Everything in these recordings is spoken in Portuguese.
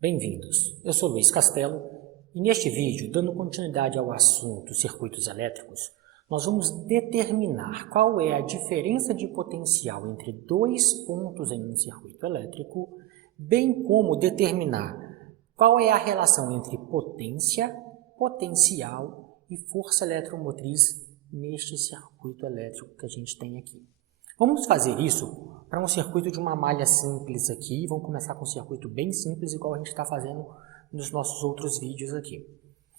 Bem-vindos, eu sou Luiz Castelo e neste vídeo, dando continuidade ao assunto circuitos elétricos, nós vamos determinar qual é a diferença de potencial entre dois pontos em um circuito elétrico, bem como determinar qual é a relação entre potência, potencial e força eletromotriz neste circuito elétrico que a gente tem aqui. Vamos fazer isso para um circuito de uma malha simples aqui. Vamos começar com um circuito bem simples, igual a gente está fazendo nos nossos outros vídeos aqui.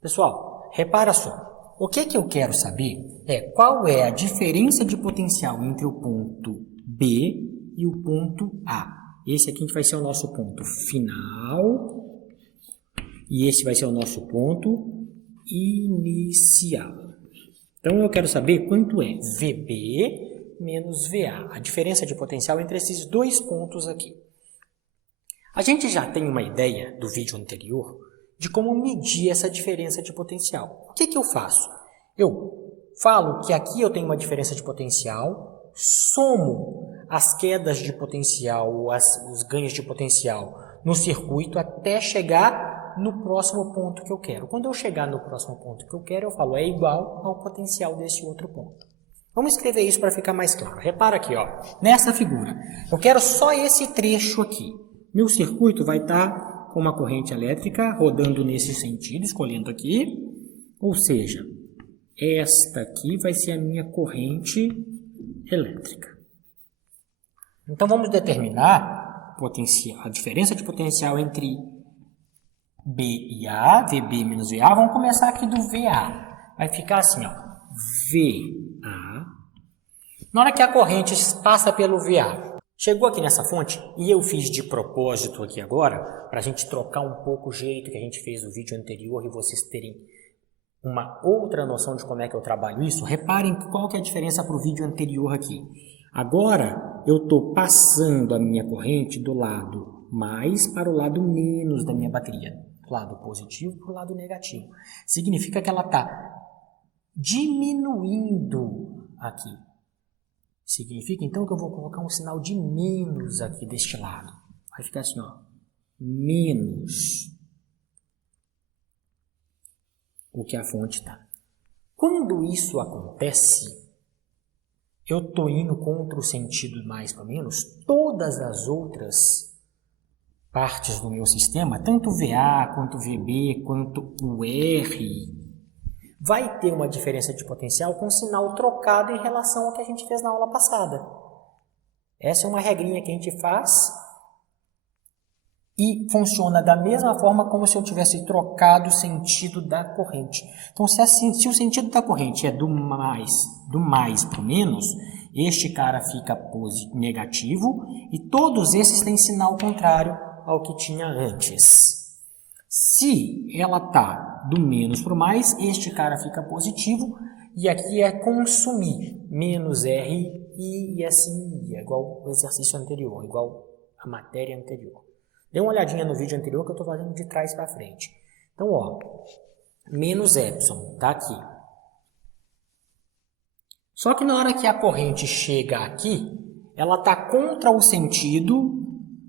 Pessoal, repara só. O que eu quero saber é qual é a diferença de potencial entre o ponto B e o ponto A. Esse aqui vai ser o nosso ponto final e esse vai ser o nosso ponto inicial. Então, eu quero saber quanto é VB menos VA, a diferença de potencial entre esses dois pontos aqui. A gente já tem uma ideia do vídeo anterior de como medir essa diferença de potencial. O que eu faço? Eu falo que aqui eu tenho uma diferença de potencial, somo as quedas de potencial, os ganhos de potencial no circuito até chegar no próximo ponto que eu quero. Quando eu chegar no próximo ponto que eu quero, eu falo é igual ao potencial desse outro ponto. Vamos escrever isso para ficar mais claro. Repara aqui, ó, nessa figura. Eu quero só esse trecho aqui. Meu circuito vai estar com uma corrente elétrica rodando nesse sentido, escolhendo aqui. Ou seja, esta aqui vai ser a minha corrente elétrica. Então, vamos determinar a diferença de potencial entre B e A, VB menos VA. Vamos começar aqui do VA. Vai ficar assim, ó, VA. Na hora que a corrente passa pelo VA, chegou aqui nessa fonte, e eu fiz de propósito aqui agora, para a gente trocar um pouco o jeito que a gente fez no vídeo anterior e vocês terem uma outra noção de como é que eu trabalho isso. Reparem qual que é a diferença para o vídeo anterior aqui. Agora, eu estou passando a minha corrente do lado mais para o lado menos da minha bateria. Do lado positivo para o lado negativo. Significa que ela está diminuindo aqui. Significa então que eu vou colocar um sinal de menos aqui deste lado. Vai ficar assim, ó, menos o que a fonte está. Quando isso acontece, eu estou indo contra o sentido mais para menos. Todas as outras partes do meu sistema, tanto VA, quanto VB, quanto o R, vai ter uma diferença de potencial com sinal trocado em relação ao que a gente fez na aula passada. Essa é uma regrinha que a gente faz e funciona da mesma forma como se eu tivesse trocado o sentido da corrente. Então, se o sentido da corrente é do mais para o menos, este cara fica negativo e todos esses têm sinal contrário ao que tinha antes. Se ela está do menos para o mais, este cara fica positivo e aqui é consumir, menos R e assim é igual o exercício anterior, igual a matéria anterior. Dê uma olhadinha no vídeo anterior que eu estou fazendo de trás para frente. Então, ó, menos epsilon, tá aqui. Só que na hora que a corrente chega aqui, ela está contra o sentido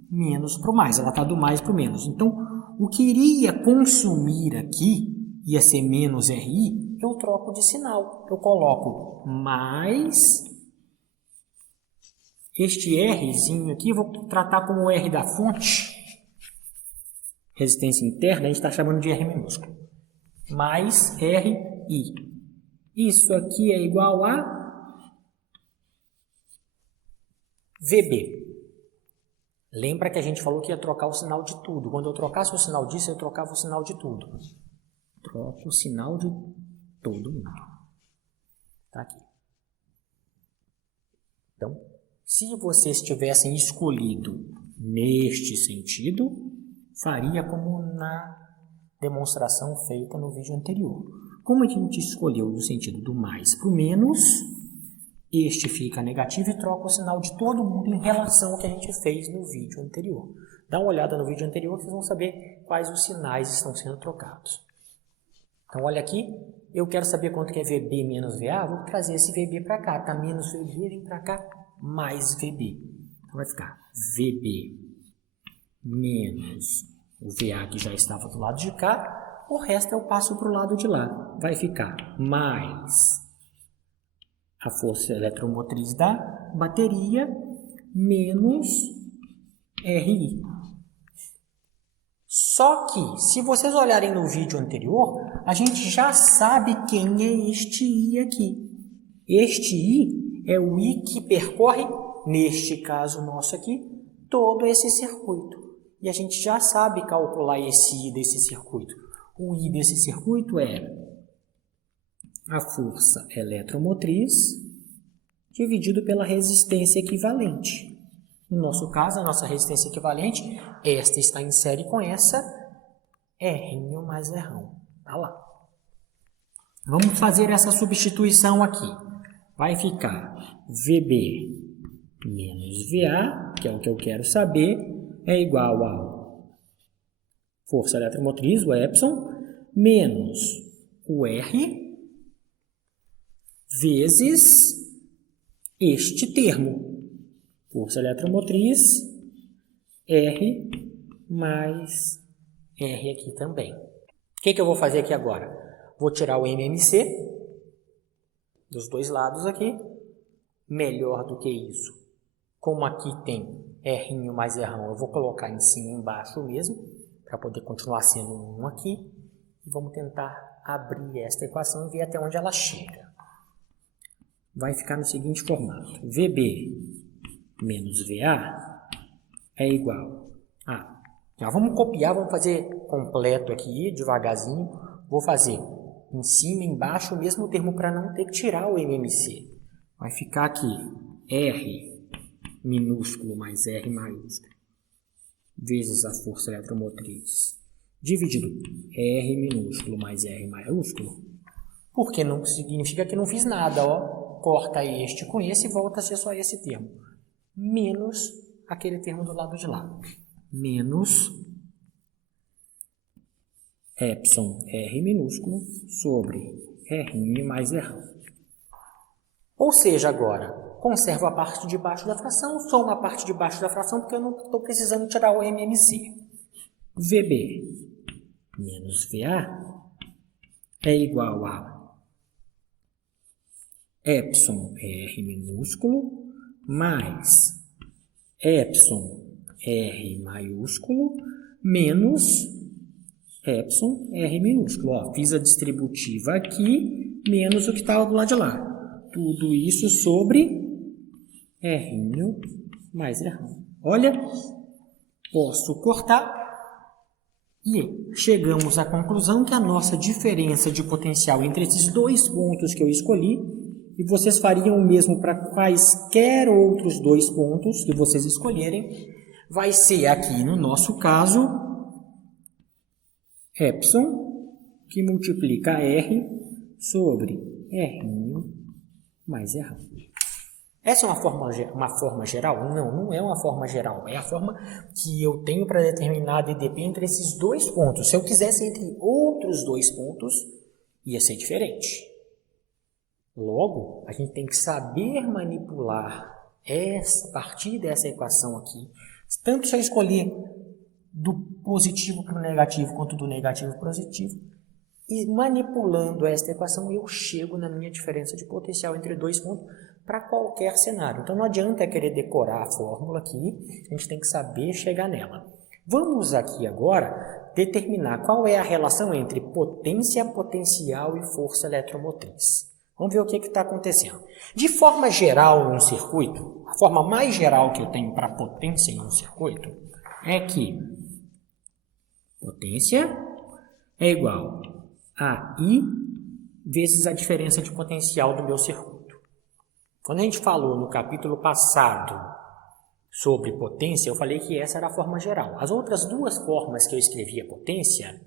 menos para o mais, ela está do mais para o menos. Então, o que iria consumir aqui, ia ser menos RI, eu troco de sinal. Eu coloco mais este Rzinho aqui, eu vou tratar como o R da fonte. Resistência interna, a gente está chamando de R minúsculo. Mais RI. Isso aqui é igual a VB. Lembra que a gente falou que ia trocar o sinal de tudo. Quando eu trocasse o sinal disso, eu trocava o sinal de tudo. Troco o sinal de todo mundo. Tá aqui. Então, se vocês tivessem escolhido neste sentido, faria como na demonstração feita no vídeo anterior. Como a gente escolheu no sentido do mais para o menos, este fica negativo e troca o sinal de todo mundo em relação ao que a gente fez no vídeo anterior. Dá uma olhada no vídeo anterior que vocês vão saber quais os sinais estão sendo trocados. Então, olha aqui, eu quero saber quanto que é VB menos VA, vou trazer esse VB para cá, tá? Menos VB, vem para cá, mais VB. Então, vai ficar VB menos o VA que já estava do lado de cá, o resto eu passo para o lado de lá. Vai ficar mais a força eletromotriz da bateria menos RI. Só que, se vocês olharem no vídeo anterior, a gente já sabe quem é este I aqui. Este I é o I que percorre, neste caso nosso aqui, todo esse circuito. E a gente já sabe calcular esse I desse circuito. O I desse circuito é a força eletromotriz dividido pela resistência equivalente. No nosso caso, a nossa resistência equivalente, esta está em série com essa, R mais R. Tá lá. Vamos fazer essa substituição aqui. Vai ficar VB menos VA, que é o que eu quero saber, é igual a força eletromotriz, o Epsilon, menos o R, vezes este termo. Força eletromotriz, R mais R aqui também. O que eu vou fazer aqui agora? Vou tirar o MMC dos dois lados aqui. Melhor do que isso, como aqui tem R mais R, eu vou colocar em cima e embaixo mesmo, para poder continuar sendo 1 aqui. E vamos tentar abrir esta equação e ver até onde ela chega. Vai ficar no seguinte formato. VB menos VA é igual a... Já vamos copiar, vamos fazer completo aqui, devagarzinho. Vou fazer em cima e embaixo o mesmo termo para não ter que tirar o MMC. Vai ficar aqui R minúsculo mais R maiúsculo vezes a força eletromotriz dividido R minúsculo mais R maiúsculo, porque não significa que não fiz nada, ó. Corta este com esse e volta a ser só esse termo. Menos aquele termo do lado de lá. Menos Epsilon R minúsculo sobre R mais R. Ou seja, agora, conservo a parte de baixo da fração, somo a parte de baixo da fração, porque eu não estou precisando tirar o MMC. VB menos VA é igual a Epsilon R minúsculo mais Epsilon R maiúsculo menos Epsilon R minúsculo. Ó, fiz a distributiva aqui, menos o que estava do lado de lá. Tudo isso sobre R mais R. Olha, posso cortar e chegamos à conclusão que a nossa diferença de potencial entre esses dois pontos que eu escolhi, e vocês fariam o mesmo para quaisquer outros dois pontos que vocês escolherem, vai ser aqui, no nosso caso, Epsilon, que multiplica R sobre R mais R. Essa é uma forma geral? Não, não é uma forma geral. É a forma que eu tenho para determinar a DDP entre esses dois pontos. Se eu quisesse entre outros dois pontos, ia ser diferente. Logo, a gente tem que saber manipular a partir dessa equação aqui. Tanto se eu escolher do positivo para o negativo, quanto do negativo para o positivo. E manipulando esta equação, eu chego na minha diferença de potencial entre dois pontos para qualquer cenário. Então, não adianta querer decorar a fórmula aqui, a gente tem que saber chegar nela. Vamos aqui agora determinar qual é a relação entre potência, potencial e força eletromotriz. Vamos ver o que está acontecendo. De forma geral, num circuito, a forma mais geral que eu tenho para potência em um circuito é que potência é igual a I vezes a diferença de potencial do meu circuito. Quando a gente falou no capítulo passado sobre potência, eu falei que essa era a forma geral. As outras duas formas que eu escrevi a potência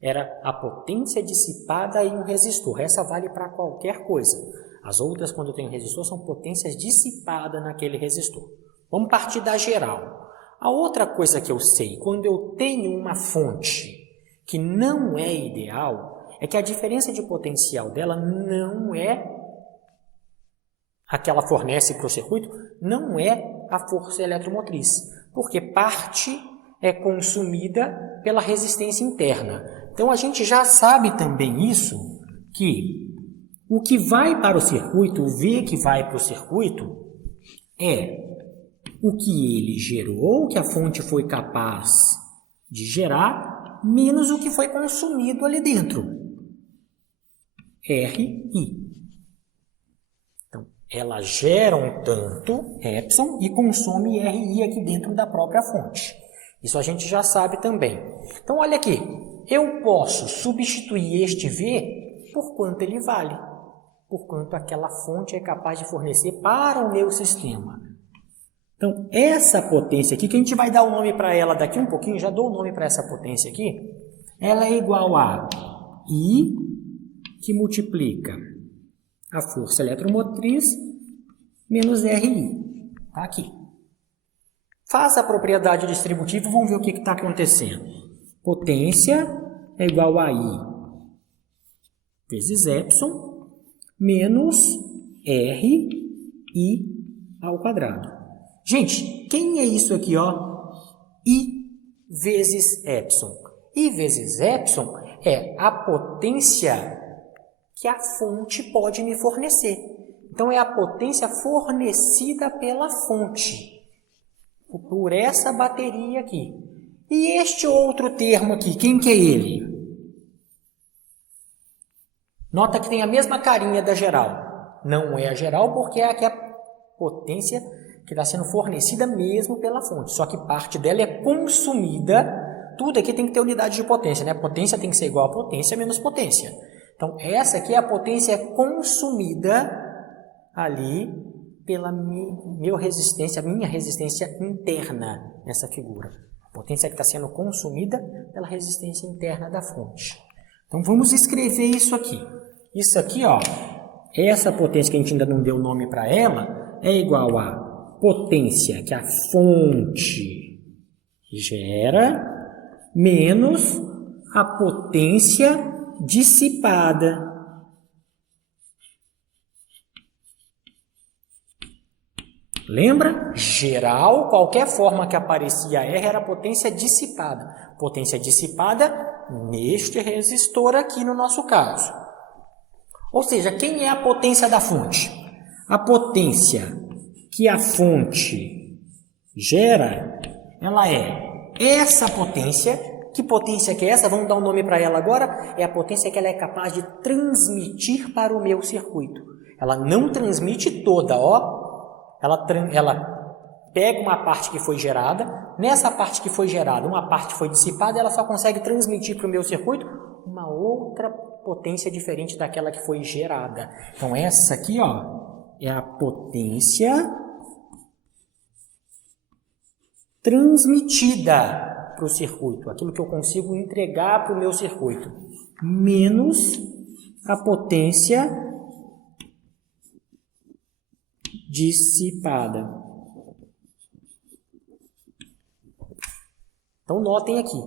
era a potência dissipada em um resistor. Essa vale para qualquer coisa. As outras, quando eu tenho resistor, são potências dissipadas naquele resistor. Vamos partir da geral. A outra coisa que eu sei, quando eu tenho uma fonte que não é ideal, é que a diferença de potencial dela não é a que ela fornece para o circuito, não é a força eletromotriz, porque parte é consumida pela resistência interna. Então, a gente já sabe também isso, que o que vai para o circuito, o V que vai para o circuito, é o que ele gerou, o que a fonte foi capaz de gerar, menos o que foi consumido ali dentro. RI. Então, ela gera um tanto, epsilon, e consome RI aqui dentro da própria fonte. Isso a gente já sabe também. Então, olha aqui. Eu posso substituir este V por quanto ele vale. Por quanto aquela fonte é capaz de fornecer para o meu sistema. Então, essa potência aqui, que a gente vai dar o nome para ela daqui um pouquinho, já dou o nome para essa potência aqui, ela é igual a I, que multiplica a força eletromotriz, menos RI. Está aqui. Faz a propriedade distributiva e vamos ver o que está acontecendo. Potência é igual a I vezes epsilon, menos RI ao quadrado. Gente, quem é isso aqui, ó? I vezes epsilon. I vezes epsilon é a potência que a fonte pode me fornecer. Então, é a potência fornecida pela fonte, por essa bateria aqui. E este outro termo aqui, quem que é ele? Nota que tem a mesma carinha da geral. Não é a geral porque é a potência que está sendo fornecida mesmo pela fonte. Só que parte dela é consumida. Tudo aqui tem que ter unidade de potência, né? Potência tem que ser igual a potência menos potência. Então, essa aqui é a potência consumida ali pela minha resistência interna nessa figura. A potência que está sendo consumida pela resistência interna da fonte. Então, vamos escrever isso aqui. Isso aqui, ó, essa potência que a gente ainda não deu nome para ela, é igual a potência que a fonte gera menos a potência dissipada. Lembra? Geral, qualquer forma que aparecia R era potência dissipada. Potência dissipada neste resistor aqui no nosso caso. Ou seja, quem é a potência da fonte? A potência que a fonte gera, ela é essa potência. Que potência que é essa? Vamos dar um nome para ela agora. É a potência que ela é capaz de transmitir para o meu circuito. Ela não transmite toda, ó. Ela pega uma parte que foi gerada. Nessa parte que foi gerada, uma parte foi dissipada. Ela só consegue transmitir para o meu circuito uma outra potência diferente daquela que foi gerada. Então, essa aqui, ó, é a potência transmitida para o circuito, aquilo que eu consigo entregar para o meu circuito, menos a potência dissipada. Então, notem aqui,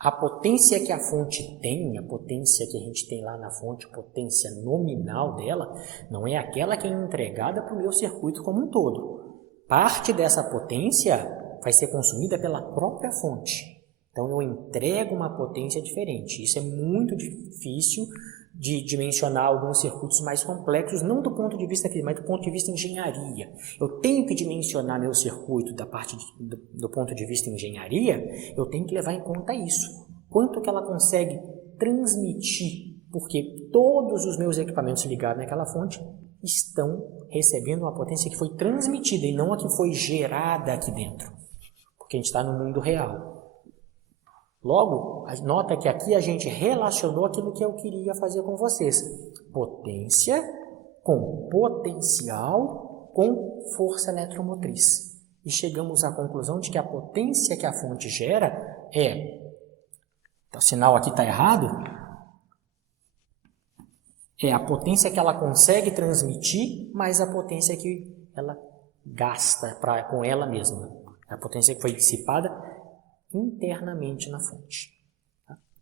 a potência que a fonte tem, a potência que a gente tem lá na fonte, a potência nominal dela, não é aquela que é entregada para o meu circuito como um todo. Parte dessa potência vai ser consumida pela própria fonte. Então, eu entrego uma potência diferente. Isso é muito difícil de dimensionar alguns circuitos mais complexos, não do ponto de vista aqui, mas do ponto de vista engenharia. Eu tenho que dimensionar meu circuito do ponto de vista engenharia, eu tenho que levar em conta isso. Quanto que ela consegue transmitir, porque todos os meus equipamentos ligados naquela fonte estão recebendo uma potência que foi transmitida e não a que foi gerada aqui dentro. Porque a gente está no mundo real. Logo, nota que aqui a gente relacionou aquilo que eu queria fazer com vocês. Potência com potencial com força eletromotriz. E chegamos à conclusão de que a potência que a fonte gera o sinal aqui está errado, é a potência que ela consegue transmitir, mais a potência que ela gasta com ela mesma. A potência que foi dissipada internamente na fonte.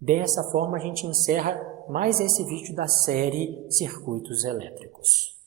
Dessa forma, a gente encerra mais esse vídeo da série Circuitos Elétricos.